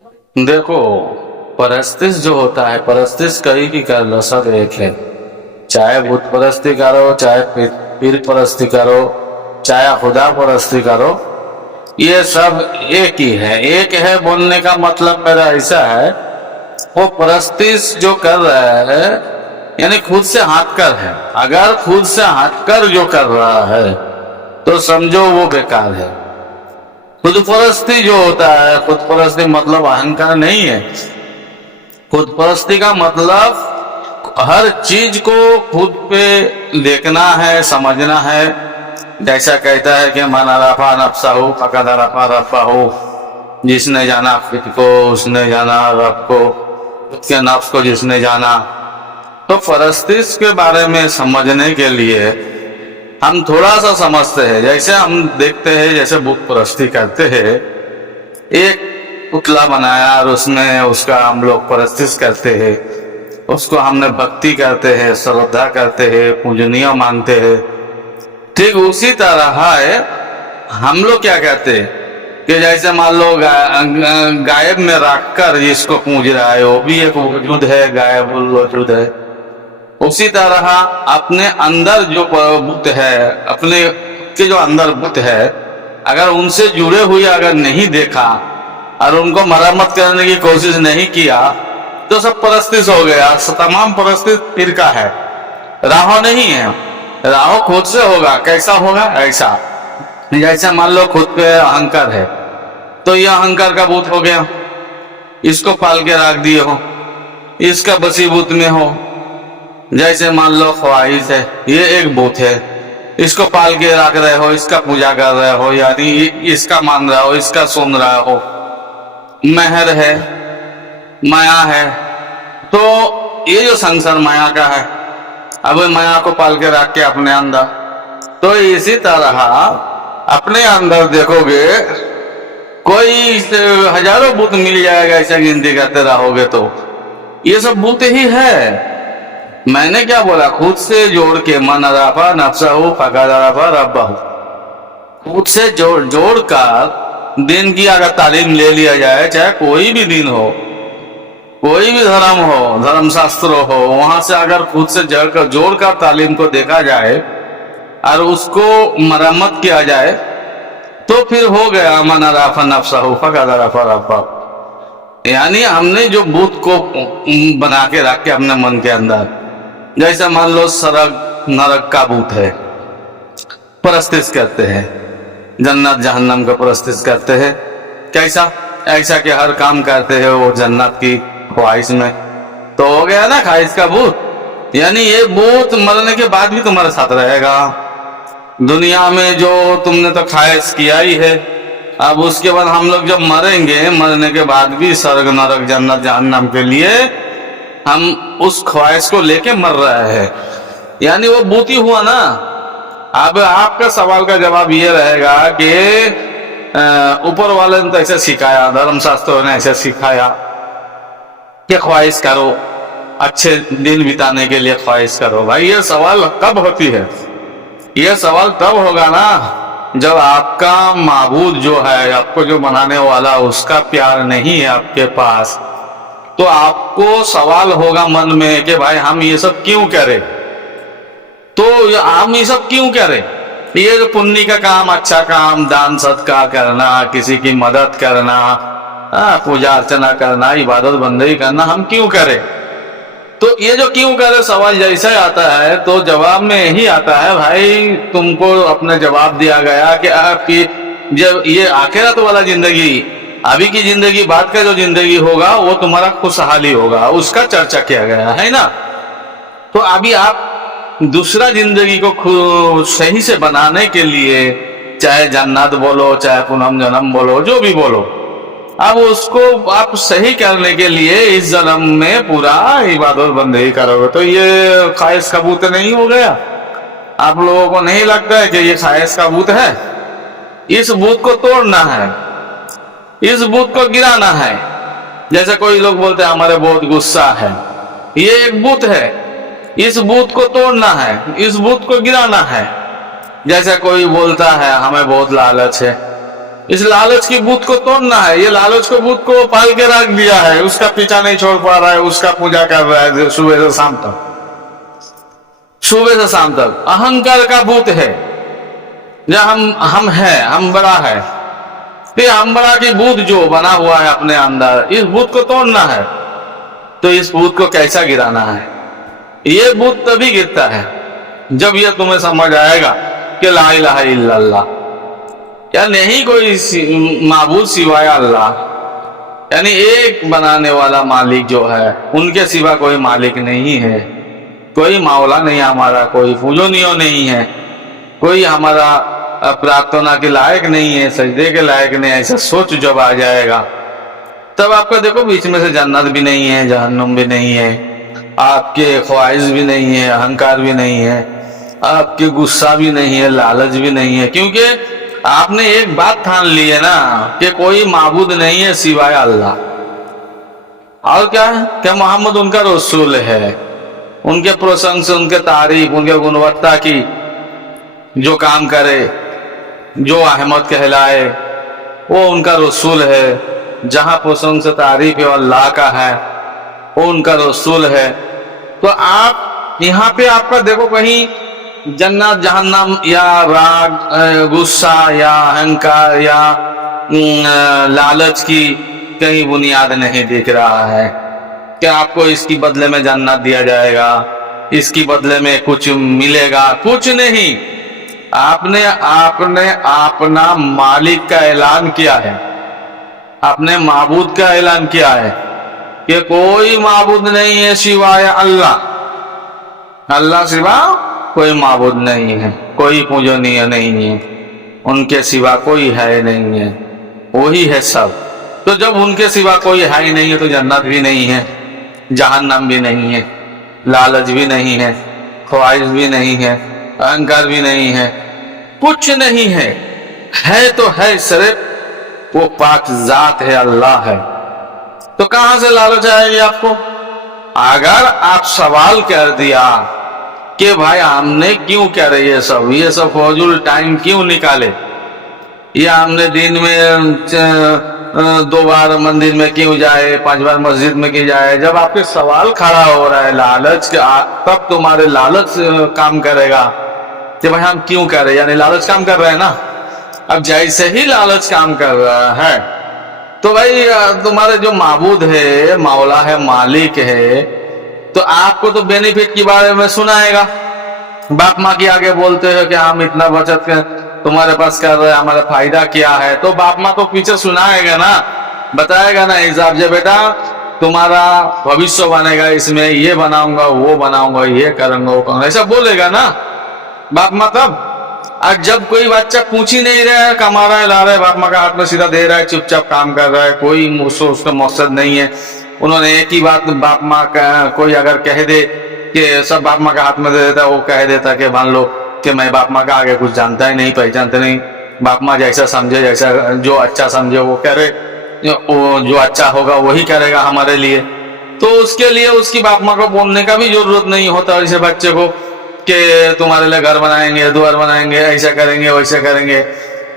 देखो, परस्तिश जो होता है, परस्तिश कहीं की कर लो, सब एक है। चाहे बुत परस्ती करो, चाहे पीर परस्ती करो, चाहे खुदा परस्ती करो, ये सब एक ही है। एक है बोलने का मतलब मेरा ऐसा है, वो परस्तिश जो कर रहा है यानी खुद से हटकर है। अगर खुद से हटकर जो कर रहा है तो समझो वो बेकार है। खुद परस्ती जो होता है, खुद परस्ती मतलब अहंकार नहीं है। खुद परस्ती का मतलब हर चीज को खुद पे देखना है, समझना है। जैसा कहता है कि मन अरफा नफ्सहु फकद अरफा रब्बहु, जिसने जाना खुद को उसने जाना रब को, खुद के नफ्स को जिसने जाना। तो परस्तिश के बारे में समझने के लिए हम थोड़ा सा समझते हैं। जैसे हम देखते हैं, जैसे बुत परस्ती करते हैं, एक पुतला बनाया और उसमें उसका हम लोग परस्तिश करते हैं, उसको हमने भक्ति करते हैं, श्रद्धा करते हैं, पूजनीय मानते हैं। ठीक उसी तरह है हम लोग क्या कहते हैं कि जैसे मान लो गायब में रखकर जिसको पूज रहा है वो भी एक वजूद है, गायब वजूद है। उसी तरह अपने अंदर जो बुत है, अपने के जो अंदर बुत है, अगर उनसे जुड़े हुए अगर नहीं देखा और उनको मरम्मत करने की कोशिश नहीं किया तो सब परस्तिश हो गया। तमाम परस्तिश फिरका है, राहो नहीं है। राहो खुद से होगा। कैसा होगा? ऐसा जैसे मान लो खुद पे अहंकार है तो यह अहंकार का भूत हो गया, इसको पाल के रख दिए हो, इसका बसीभूत में हो। जैसे मान लो ख्वाहिश है, ये एक भूत है, इसको पाल के रख रहे हो, इसका पूजा कर रहे हो, यानी इसका मान रहे हो, इसका सुन रहे हो। महर है, माया है, तो ये जो संसार माया का है, अब माया को पाल के रख के अपने अंदर। तो इसी तरह अपने अंदर देखोगे कोई हजारों भूत मिल जाएगा, ऐसा गिनती करते रहोगे तो ये सब भूत ही है। मैंने क्या बोला? खुद से जोड़ के मन अराफा नफ्सहु फकद अराफा रब्बहु। खुद से जोड़ कर दिन की अगर तालीम ले लिया जाए, चाहे कोई भी दिन हो, कोई भी धर्म हो, धर्म शास्त्र हो, वहां से अगर खुद से जोड़कर तालीम को देखा जाए और उसको मरम्मत किया जाए तो फिर हो गया मन अराफा नफ्सहु फकद अराफा रब्बहु। यानी हमने जो भूत को बना के रख के अपने मन के अंदर, जैसे मान लो सरग नरक का भूत है, परस्तिश करते हैं, जन्नत जहन्नम का परस्तिश करते हैं। कैसा? ऐसा कि हर काम करते हैं वो जन्नत की ख्वाहिश में, तो हो गया ना ख्वाहिश का भूत। यानी ये भूत मरने के बाद भी तुम्हारे साथ रहेगा। दुनिया में जो तुमने तो ख्वाहिश किया ही है, अब उसके बाद हम लोग जब मरेंगे, मरने के बाद भी स्वर्ग नरक जन्नत जहन्नम के लिए हम उस ख्वाहिश को लेके मर रहे हैं, यानी वो भूत ही हुआ ना। अब आपका सवाल का जवाब ये रहेगा कि ऊपर वाले ने तो ऐसे सिखाया, धर्म शास्त्रों ने ऐसे सिखाया कि ख्वाहिश करो, अच्छे दिन बिताने के लिए ख्वाहिश करो। भाई ये सवाल कब होती है? ये सवाल तब होगा ना जब आपका माबूद जो है, आपको जो बनाने वाला, उसका प्यार नहीं है आपके पास, तो आपको सवाल होगा मन में कि भाई हम ये सब क्यों करें। तो हम ये सब क्यों करें? ये जो पुण्य का काम, अच्छा काम, दान सदका करना, किसी की मदद करना, पूजा अर्चना करना, इबादत बंदगी करना, हम क्यों करें? तो ये जो क्यों करें सवाल जैसा आता है तो जवाब में यही आता है, भाई तुमको अपने जवाब दिया गया कि आपकी जब ये आखिरत वाला जिंदगी, अभी की जिंदगी, बाद का जो जिंदगी होगा वो तुम्हारा खुशहाली होगा, उसका चर्चा किया गया है ना। तो अभी आप दूसरा जिंदगी को सही से बनाने के लिए, चाहे जन्नत बोलो, चाहे पुनर्जन्म बोलो, जो भी बोलो, अब उसको आप सही करने के लिए इस जन्म में पूरा इबादत बंदगी करोगे। तो ये ख्वाहिश का भूत नहीं हो गया? आप लोगों को नहीं लगता है कि ये ख्वाहिश का भूत है? इस भूत को तोड़ना है, इस भूत को गिराना है। जैसे कोई लोग बोलते हैं हमारे बहुत गुस्सा है, ये एक भूत है, इस भूत को तोड़ना है, इस भूत को गिराना है। जैसे कोई बोलता है हमें बहुत लालच है, इस लालच की बूथ को तोड़ना है। ये लालच को बूथ को पाल के रख दिया है, उसका पीछा नहीं छोड़ पा रहा है, उसका पूजा कर रहा है सुबह से शाम तक, सुबह से शाम तक। अहंकार का भूत है, जो हम है, हम बड़ा है, ये हम बड़ा की भूत जो बना हुआ है अपने अंदर, इस भूत को तोड़ना है। तो इस भूत को कैसा गिराना है? ये भूत तभी गिरता है जब ये तुम्हें समझ आएगा कि ला इलाहा इल्लल्लाह, या नहीं कोई माबूद सिवाय अल्लाह, यानी एक बनाने वाला मालिक जो है, उनके सिवा कोई मालिक नहीं है, कोई मौला नहीं हमारा, कोई पूजनीय नहीं है, कोई हमारा प्रार्थना के लायक नहीं है, सजदे के लायक नहीं। ऐसा सोच जब आ जाएगा तब आपका देखो बीच में से जन्नत भी नहीं है, जहन्नुम भी नहीं है, आपके ख्वाहिश भी नहीं है, अहंकार भी नहीं है, आपके गुस्सा भी नहीं है, लालच भी नहीं है, क्योंकि आपने एक बात ठान ली है ना कि कोई माबूद नहीं है सिवाय अल्लाह। और क्या है? क्या मोहम्मद उनका रसूल है, उनके प्रशंसा, उनके तारीफ, उनके गुणवत्ता की जो काम करे, जो अहमद कहलाए, वो उनका रसूल है। जहां प्रशंसा तारीफ है अल्लाह का है, वो उनका रसूल है। तो आप यहाँ पे आपका देखो कहीं जन्नत जहन्नम या राग, गुस्सा या अहंकार या लालच की कहीं बुनियाद नहीं दिख रहा है कि आपको इसकी बदले में जन्नत दिया जाएगा, इसकी बदले में कुछ मिलेगा, कुछ नहीं। आपने अपना मालिक का ऐलान किया है, अपने माबूद का ऐलान किया है कि कोई माबूद नहीं है सिवाय अल्लाह, अल्लाह सिवा कोई माबूद नहीं है, कोई पूजनीय नहीं है, उनके सिवा कोई है नहीं है, वही है सब। तो जब उनके सिवा कोई है ही नहीं है तो जन्नत भी नहीं है, जहन्नम भी नहीं है, लालच भी नहीं है, ख्वाहिश भी नहीं है, अहंकार भी नहीं है, कुछ नहीं है तो है सिर्फ वो पाक जात है, अल्लाह है। तो कहां से लालच आएगी आपको? अगर आप सवाल कर दिया कि भाई हमने क्यों करे ये सब फौजुल टाइम क्यों निकाले, या हमने दिन में 2 बार मंदिर में क्यों जाए, 5 बार मस्जिद में क्यों जाए, जब आपके सवाल खड़ा हो रहा है लालच का, तब तुम्हारे लालच काम करेगा कि भाई हम क्यों कर रहे, यानी लालच काम कर रहे हैं ना। अब जैसे ही लालच काम कर रहा है तो भाई तुम्हारे जो माबूद है, मौला है, मालिक है, तो आपको तो बेनिफिट के बारे में सुनाएगा। बाप माँ की आगे बोलते हो कि हम इतना बचत कर तुम्हारे पास कर रहे हैं, हमारा फायदा क्या है, तो बाप माँ को पीछे सुनाएगा ना, बताएगा ना हिसाब से, बेटा तुम्हारा भविष्य बनेगा, इसमें ये बनाऊंगा, वो बनाऊंगा, ये करूंगा, वो करूंगा, ऐसा बोलेगा ना बाप माँ। तब आज जब कोई बच्चा पूछ ही नहीं रहा है, कमा रहा है, ला रहा है, बाप माँ का हाथ में सीधा दे रहा है, चुपचाप काम कर रहा है, कोई उसका मकसद नहीं है। उन्होंने एक ही बात बाप माँ का, कोई अगर कह दे कि सब बाप माँ का हाथ में दे देता, वो कह देता कि मान लो कि मैं बाप माँ का आगे कुछ जानता ही नहीं, पहचानते नहीं, बाप माँ जैसा समझे, जैसा जो अच्छा समझे वो करे, जो अच्छा होगा वही करेगा हमारे लिए। तो उसके लिए उसकी बाप माँ को बोलने का भी जरूरत नहीं होता इसे बच्चे को कि तुम्हारे लिए घर बनाएंगे, द्वार बनाएंगे, ऐसा करेंगे, वैसा करेंगे।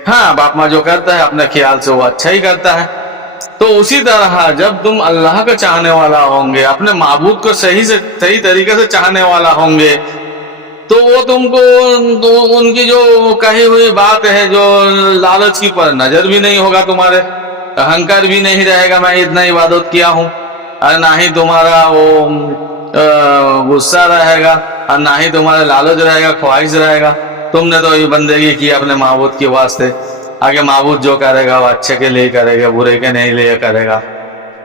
हाँ, बाप माँ जो करता है अपने ख्याल से वो अच्छा ही करता है। तो उसी तरह जब तुम अल्लाह का चाहने वाला होंगे, अपने माबूद को सही तरीके से चाहने वाला होंगे, तो वो तुमको तो उनकी जो कही हुई बात है, जो लालच की पर नजर भी नहीं होगा, तुम्हारे अहंकार भी नहीं रहेगा मैं इतना इबादत किया हूँ, और ना ही तुम्हारा वो गुस्सा रहेगा, और ना ही तुम्हारा लालच रहेगा, ख्वाहिश रहेगा। तुमने तो ये बंदगी की अपने माबूद के वास्ते, आगे माबूद जो करेगा वो अच्छे के लिए करेगा, बुरे के नहीं लिए करेगा।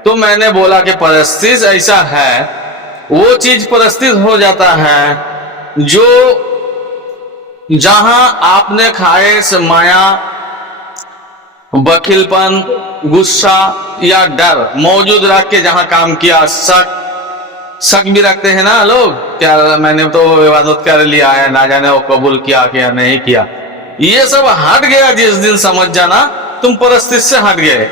तो मैंने बोला कि परस्तिश ऐसा है, वो चीज परस्तिश हो जाता है जो जहां आपने ख्वाहिश, माया, बखिलपन, गुस्सा या डर मौजूद रख के जहां काम किया, शक भी रखते हैं ना लोग, क्या मैंने तो इबादत कर लिया है, ना जाने वो कबूल किया क्या नहीं किया, ये सब हट गया जिस दिन, समझ जाना तुम परस्तिश से हट गए।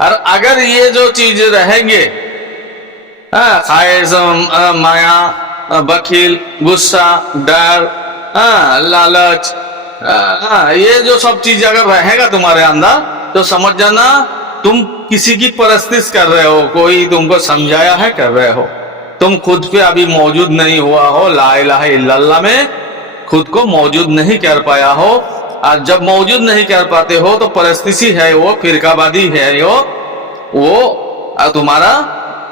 और अगर ये जो चीज रहेंगे, ख्वाहिश, माया, बखिल, गुस्सा, डर, लालच, ये जो सब चीज अगर रहेगा तुम्हारे अंदर, تو سمجھ جانا تم کسی کی پرستش کر رہے ہو، کوئی تم کو سمجھایا ہے کر رہے ہو، تم خود پہ ابھی موجود نہیں ہوا ہو، لا الہ الا اللہ میں خود کو موجود نہیں کر پایا ہو، اور جب موجود نہیں کر پاتے ہو تو پرستشی ہے وہ، فرقہ بادی ہے وہ تمہارا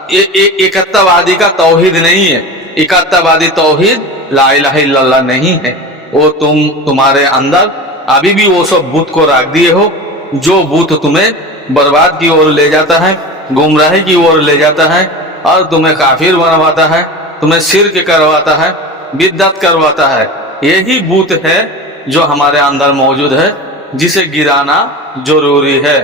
اکتا وادی کا توحید نہیں ہے، اکتا وادی توحید لا الہ الا اللہ نہیں ہے، وہ تمہارے اندر ابھی بھی وہ سب بت کو رکھ دیے ہو، جو بت تمہیں برباد کی اور لے جاتا ہے، گمراہی کی اور لے جاتا ہے، اور تمہیں کافر بنواتا ہے، تمہیں شرک کرواتا ہے، بدعت کرواتا ہے۔ یہی بت ہے جو ہمارے اندر موجود ہے، جسے گرانا ضروری ہے۔